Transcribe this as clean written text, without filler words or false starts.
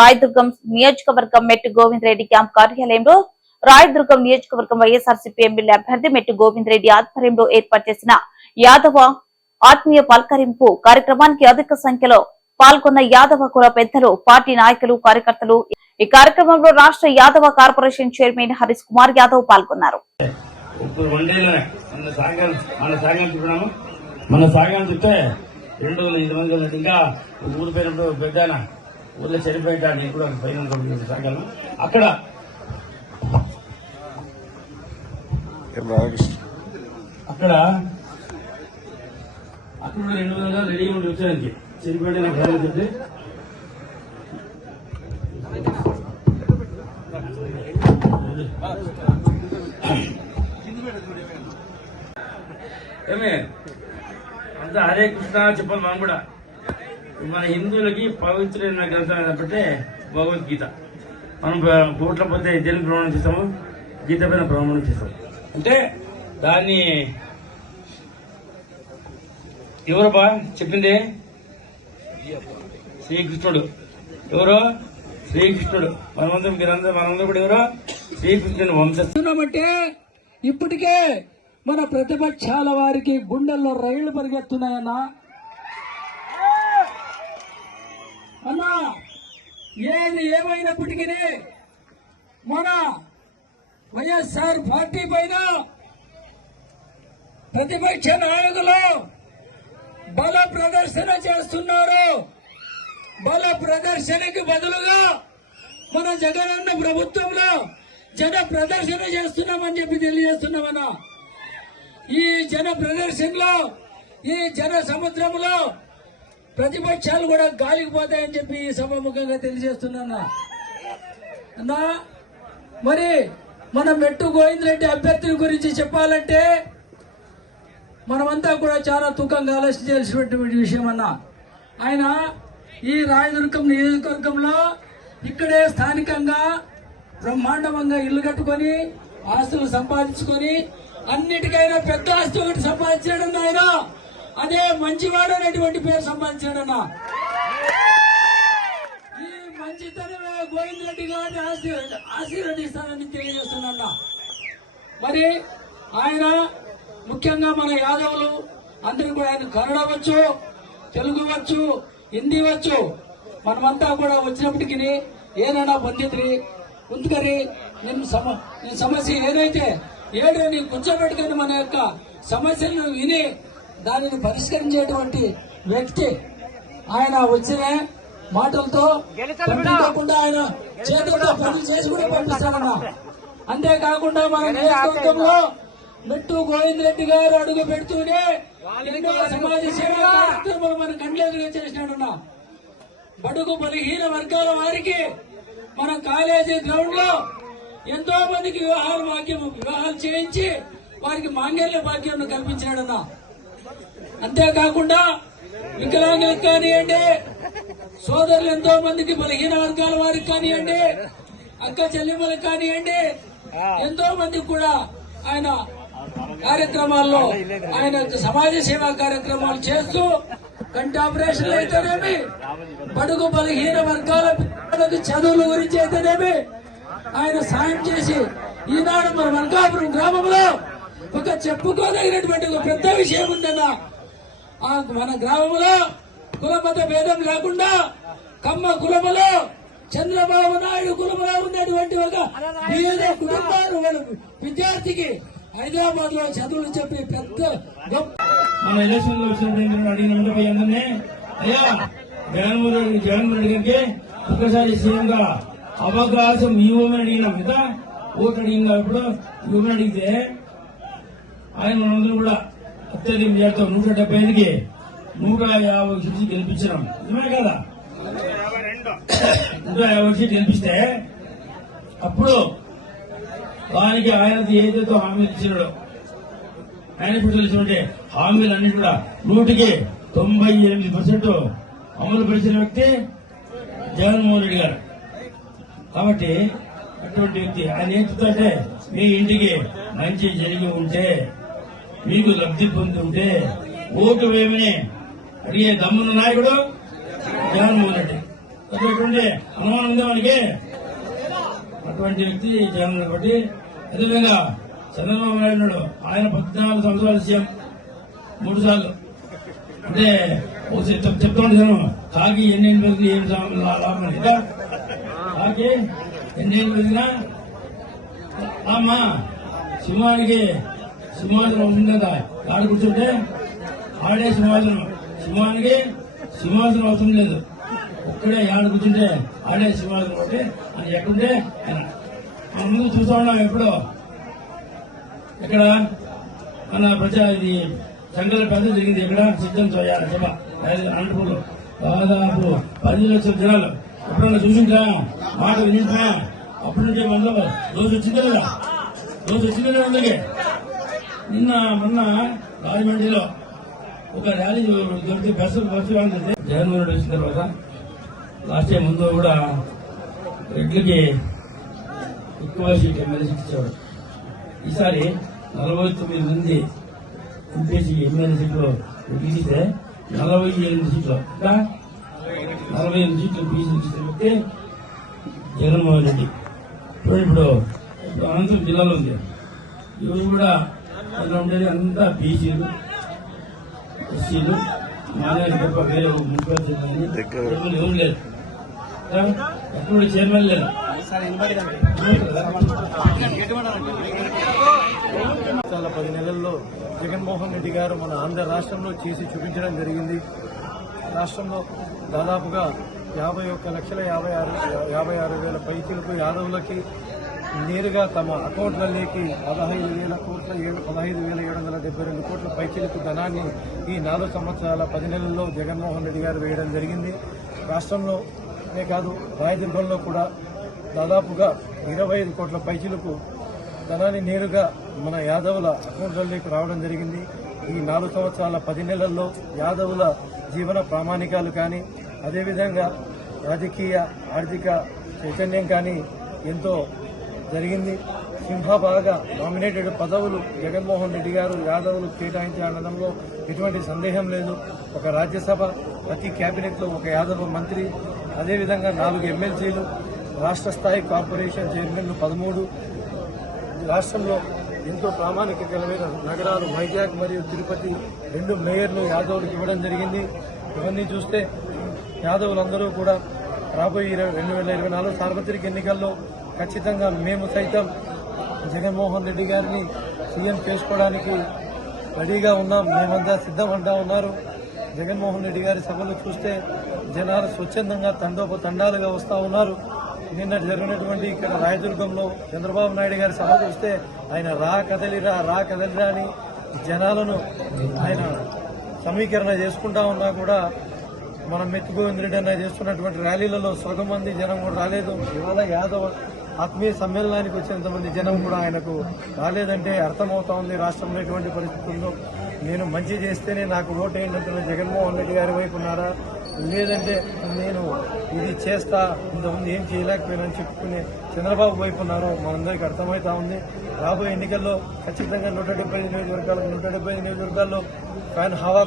రాయదుర్గం నియోజకవర్గం మెట్టు గోవిందరెడ్డి క్యాంప్ కార్యాలయంలో రాయదుర్గం నియోజకవర్గం వైఎస్ఆర్సీపీ ఎమ్మెల్యే అభ్యర్థి మెట్టు గోవిందరెడ్డి ఆధ్వర్యంలో ఏర్పాటు చేసిన యాదవ ఆత్మీయ పలకరింపు కార్యక్రమానికి అధిక సంఖ్యలో పాల్గొన్న యాదవ కుల పెద్దలు, పార్టీ నాయకులు, కార్యకర్తలు. ఈ కార్యక్రమంలో రాష్ట్ర యాదవ కార్పొరేషన్ చైర్మన్ హరీష్ కుమార్ యాదవ్ పాల్గొన్నారు. మన సాగాన్ని చెప్తే 200 మంది ఇంకా ఊరు పోయినప్పుడు పెద్ద ఊర్లో చనిపోయాడు. నేను కూడా పైన సాగాను అక్కడ అక్కడ 200 రెడీ ఉండి వచ్చానికి చనిపోయాడు. నాకు భయం చెప్తే ఏమే అంతా హరే కృష్ణ చెప్పాలి. మనం కూడా మన హిందువులకి పవిత్రమైన గ్రంథం ఏంటంటే భగవద్గీత. మనం కోట్ల పోతే దేనికి ప్రమాణం చేస్తాము? గీత పైన ప్రమాణం చేస్తాం. అంటే దాన్ని ఎవరబ్బా చెప్పింది? శ్రీకృష్ణుడు. ఎవరో శ్రీకృష్ణుడు. మనందరం కూడా ఎవరో శ్రీకృష్ణుని వంశం. అంటే ఇప్పటికే మన ప్రతిపక్షాల వారికి గుండెల్లో రైళ్లు పరిగెత్తున్నాయన్నా. అన్నా ఏది ఏమైనప్పటికీ మన వైఎస్ఆర్ పార్టీ పైన ప్రతిపక్ష నాయకులు బల ప్రదర్శన చేస్తున్నారు. బల ప్రదర్శనకి బదులుగా మన జగనన్న ప్రభుత్వంలో జన ప్రదర్శన చేస్తున్నామని చెప్పి తెలియజేస్తున్నామన్నా. ఈ జన ప్రదర్శనలో, ఈ జన సముద్రంలో ప్రతిపక్షాలు కూడా గాలికి పోతాయని చెప్పి ఈ సభాముఖంగా తెలియజేస్తున్నా. అన్నా మరి మన మెట్టు గోవిందరెడ్డి అభ్యర్థుల గురించి చెప్పాలంటే మనమంతా కూడా చాలా తూకంగా ఆలోచించాల్సినటువంటి విషయం అన్నా. ఆయన ఈ రాయదుర్గం నియోజకవర్గంలో ఇక్కడే స్థానికంగా బ్రహ్మాండంగా ఇల్లు కట్టుకొని ఆస్తులు సంపాదించుకొని అన్నిటికైనా పెద్ద ఆస్తి ఒకటి సంపాదించాడన్నా. ఆయన అదే మంచివాడు అనేటువంటి పేరు సంపాదించాడన్నా. ఈ మంచితనమే గోవిందరెడ్డి గారిని ఆశీర్వదిస్తానని తెలియజేస్తున్నా. మరి ఆయన ముఖ్యంగా మన యాదవులు అందరూ కూడా ఆయన కన్నడ వచ్చు, తెలుగు వచ్చు, హిందీ వచ్చు. మనమంతా కూడా వచ్చినప్పటికీ ఏదైనా బంధితుడి ఉంచుకొని నేను సమస్య ఏదైతే ఏడో నీ కూర్చోబెట్టుకుని మన యొక్క సమస్యలను విని దానిని పరిష్కరించేటువంటి వ్యక్తి ఆయన. వచ్చిన మాటలతో పంపించకుండా ఆయన చేతులతో పనులు చేసి కూడా పంపిస్తామన్నా. అంతేకాకుండా మన నియోజకవర్గంలో మెట్టు గోవిందరెడ్డి గారు అడుగు పెడుతూనే ఎన్నో సమాజ సేవా కార్యక్రమాలు మన కండ్లెదురుగా చేసినాడన్నా. బడుగు బలహీన వర్గాల వారికి మన కాలేజీ గ్రౌండ్ లో ఎంతో మందికి వివాహాలు చేయించి వారికి మాంగళ్య భాగ్యం కల్పించాడన్నా. అంతేకాకుండా వికలాంగులకు కానివ్వండి, సోదరులు ఎంతో మందికి బలహీన వర్గాల వారికి కానివ్వండి, అక్క చెల్లెమ్మలకు కానివ్వండి, ఎంతో మందికి కూడా ఆయన కార్యక్రమాల్లో ఆయన సమాజ సేవా కార్యక్రమాలు చేస్తూ కంటి ఆపరేషన్లు అయితేనేమి, బడుగు బలహీన వర్గాల పిల్లలకు చదువుల గురించి అయితేనేమి ఆయన సాయం చేసి ఈనాడు మన మల్కాపురం గ్రామంలో ఒక చెప్పుకోదగినటువంటి ఒక పెద్ద విషయం ఉందన్న. మన గ్రామంలో కులమత భేదం లేకుండా కమ్మ కులములో, చంద్రబాబు నాయుడు కులములో ఉన్నటువంటి ఒక పేద కుటుంబాలు విద్యార్థికి హైదరాబాద్ లో చదువులు చెప్పి పెద్ద మన ఎలక్షన్ లో వచ్చినటువంటి అడిగినప్పుడు అందరినీ అయ్యా జగన్మోహన్ రెడ్డి గారికి ఒక్కసారి సీఎంగా అవకాశం ఇవ్వమని అడిగినాం కదా. ఓటు అడిగినప్పుడు ఇవ్వమని అడిగితే ఆయన మనందరూ కూడా అత్యధిక మెజార్టీతో 175కి 150 సీట్లు గెలిపించినాం. నిజమే కదా? 150 సీట్లు గెలిపిస్తే అప్పుడు దానికి ఆయన ఏదైతే హామీలు ఇచ్చినాడో ఆయన ఇచ్చినట్టే హామీలన్నీ కూడా 198% అమలు పరిచిన వ్యక్తి జగన్మోహన్ రెడ్డి గారు. కాబట్టి అటువంటి వ్యక్తి ఆయన ఏం చెప్తారంటే, మీ ఇంటికి మంచి జరిగి ఉంటే, మీకు లబ్ధి పొంది ఉంటే ఓటు వేయమని అడిగే దమ్మున్న నాయకుడు జగన్మోహన్ రెడ్డి. అటువంటి అనుమానం ఉంది మనకి. అటువంటి వ్యక్తి జగన్ కాబట్టి అదేవిధంగా చంద్రబాబు నాయుడు ఉన్నాడు. ఆయన 14 సంవత్సరాలు సీఎం 3 సార్లు. అంటే చెప్తా ఉంటాను కాకి ఎన్ని బతికి ఏం లాభం అని. కాకి ఎన్ని బతికినా అమ్మా సింహానికి సింహాసనం అవుతుంది కదా, ఆడ కూర్చుంటే ఆడే సింహాసనం. సింహానికి సింహాసనం అవసరం లేదు, ఒక్కడే ఆడ కూర్చుంటే ఆడే సింహాసనం ఒకటి అని ఎక్కడుంటే ఆయన. మనం ముందు చూస్తా ఉన్నాం ఎప్పుడో ఇక్కడ మన ఇది సంఘాల పెద్ద జరిగింది. ఇక్కడ సిద్ధం సభ అనంతపురంలో దాదాపు 10 లక్షల జనాలు. ఎప్పుడన్నా చూసింటా మాట వినింటా? అప్పటి నుంచే మనలో రోజు వచ్చిందే కదా, రోజు వచ్చిందే అందరికీ. మొన్న రాజమండ్రిలో ఒక ర్యాలీ దొరికితే బస్సు వెళ్తుంది. జగన్మోహన్ రెడ్డి వచ్చిన తర్వాత లాస్ట్ టైం ముందు కూడా రెడ్లకి ఎక్కువ సీట్లు ఎమ్మెల్యే సీట్లు ఇచ్చేవాడు. ఈసారి 49 మంది ఎంపీసీ ఎమ్మెల్యే సీట్లు గెలిస్తే 48 సీట్లు, ఇంకా 48 సీట్లు బీసీ సీట్లు జగన్మోహన్ రెడ్డి. ఇప్పుడు అనంతపురం జిల్లాలో ఉంది. ఇవి కూడా అందులో ఉండేది అంతా బీసీలు, ఎస్సీలు, మానేరు తప్ప వేరే ముఖ్యమంత్రి ఎవరు లేదు. ఎక్కడ చైర్మన్ లేదు. చాలా 10 నెలల్లో జగన్మోహన్ రెడ్డి గారు మన ఆంధ్ర రాష్ట్రంలో చేసి చూపించడం జరిగింది. రాష్ట్రంలో దాదాపుగా 51,56,000 పైచీలకు యాదవులకి నేరుగా తమ అకౌంట్లలోకి 15,000 కోట్ల 15,772 కోట్ల పైచీలకు ధనాన్ని ఈ 4 సంవత్సరాల 10 నెలల్లో జగన్మోహన్ రెడ్డి గారు వేయడం జరిగింది. రాష్ట్రంలోనే కాదు రాయదుర్గంలో కూడా దాదాపుగా 25 కోట్ల పైచీలకు ధనాన్ని నేరుగా మన యాదవుల అకౌంట్లలోకి రావడం జరిగింది. ఈ 4 సంవత్సరాల 10 నెలల్లో యాదవుల జీవన ప్రామాణికాలు కానీ అదేవిధంగా రాజకీయ ఆర్థిక చైతన్యం కానీ ఎంతో జరిగింది. సింహభాగా నామినేటెడ్ పదవులు జగన్మోహన్ రెడ్డి గారు యాదవులు కేటాయించడంలో ఎటువంటి సందేహం లేదు. ఒక రాజ్యసభ, ప్రతి కేబినెట్లో ఒక యాదవ మంత్రి, అదేవిధంగా 4 ఎమ్మెల్సీలు, రాష్ట్ర స్థాయి కార్పొరేషన్ చైర్మన్లు 13. రాష్ట్రంలో ఎంతో ప్రామాణిక కలిగిన నగరాలు వైజాగ్ మరియు తిరుపతి 2 మేయర్లు యాదవులకు ఇవ్వడం జరిగింది. ఇవన్నీ చూస్తే యాదవులందరూ కూడా రాబోయే 2024 సార్వత్రిక ఎన్నికల్లో ఖచ్చితంగా మేము సైతం జగన్మోహన్ రెడ్డి గారిని సీఎం చేసుకోవడానికి రెడీగా ఉన్నాం, మేమంతా సిద్ధం అంటా ఉన్నారు. జగన్మోహన్ రెడ్డి గారి సభలు చూస్తే జనాలు స్వచ్ఛందంగా తండోపతండాలుగా వస్తూ ఉన్నారు. నిన్న జరిగినటువంటి ఇక్కడ రాయదుర్గంలో చంద్రబాబు నాయుడు గారి సభ చూస్తే ఆయన రా కదలిరా అని జనాలను ఆయన సమీకరణ చేసుకుంటా ఉన్నా కూడా మనం మెట్టు గోవింద్ రెడ్డి అన్న చేస్తున్నటువంటి ర్యాలీలలో సగం మంది జనం కూడా రాలేదు. ఇవాళ యాదవ్ ఆత్మీయ సమ్మేళనానికి వచ్చేంతమంది జనం కూడా ఆయనకు రాలేదంటే అర్థమవుతా ఉంది రాష్ట్రంలో ఎటువంటి పరిస్థితుల్లో. నేను మంచి చేస్తేనే నాకు ఓటు ఏంటంటే జగన్మోహన్ రెడ్డి గారి వైపు ఉన్నారా, లేదంటే నేను ఇది చేస్తా ఇంతకుముందు ఏం చేయలేకపోయినని చెప్పుకునే చంద్రబాబు వైపు ఉన్నారో మనందరికీ అర్థమవుతా ఉంది. రాబోయే ఎన్నికల్లో ఖచ్చితంగా 175 నియోజకవర్గాల్లో ఫ్యాన్ హవా